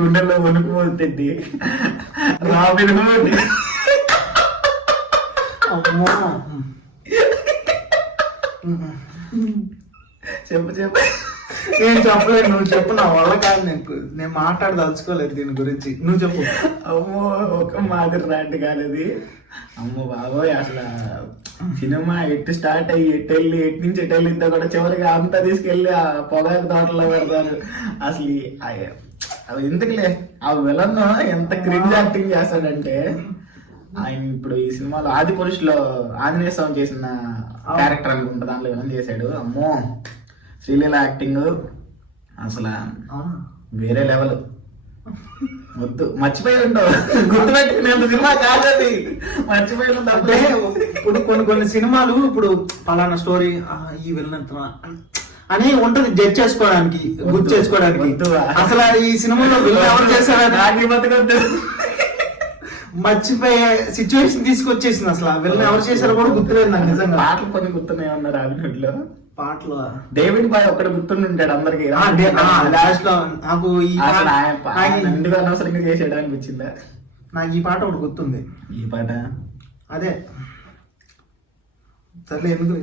గుండెల్లో వణుకుపోతుంది. Robin hood. అమ్మో చెప్పు చెప్పు. నేను చెప్పలేదు, నువ్వు చెప్పు. నా వల్ల కాదు, నేను మాట్లాడదలుచుకోలేదు దీని గురించి. నువ్వు చెప్పు. అమ్మో ఒక మాదిరి లాంటి కాదు అది. అమ్మో బాబోయ్, అసలు సినిమా ఎటు స్టార్ట్ అయ్యి ఎటు నుంచి ఎటు వెళ్ళిందో కూడా చివరికి అంతా తీసుకెళ్లి ఆ పొగాకు తోటలో పెడతారు. అసలు అవి ఎందుకులే, ఆ విలన్ ఎంత క్రింజ్ యాక్టింగ్ చేస్తాడంటే, ఆయన ఇప్పుడు ఈ సినిమాలో ఆది పురుషులో ఆంజనేయ స్వామి చేసిన క్యారెక్టర్ అనుకుంటా, దాంట్లో విలన్ చేశాడు. అమ్మో శ్రీలీల యాక్టింగ్ అసలు వేరే లెవెల్. వద్దు, మర్చిపోయి ఉంటావు, గుర్తుపెట్టుకునేంత సినిమా కాదు అది, మర్చిపోయి అంటే ఇప్పుడు కొన్ని సినిమాలు ఇప్పుడు పలానా స్టోరీ ఈ విలన్ అని ఉంటది, జడ్జ్ చేసుకోవడానికి, గుర్తు చేసుకోవడానికి. అసలు ఈ సినిమాలో విలన్ ఎవరు చేశారని బతకొద్దు, మర్చిపోయే సిచ్యువేషన్ తీసుకొచ్చేసింది. అసలు విలన్ ఎవరు చేశారో కూడా గుర్తులేదు నాకు నిజంగా. పాటలు కొన్ని గుర్తున్నాయి ఉన్నారు రాబిన్ లో. పాటలు డేవిడ్ బాయ్ ఒక్కడు గుర్తుండి ఉంటాడు అందరికి. లాస్ట్ లో నాకు ఈ అనవసరంగా చేసాడు అనిపించిందా? నాకు ఈ పాట ఒకటి గుర్తుంది. ఈ పాట అదే సర్లే ఎందుకు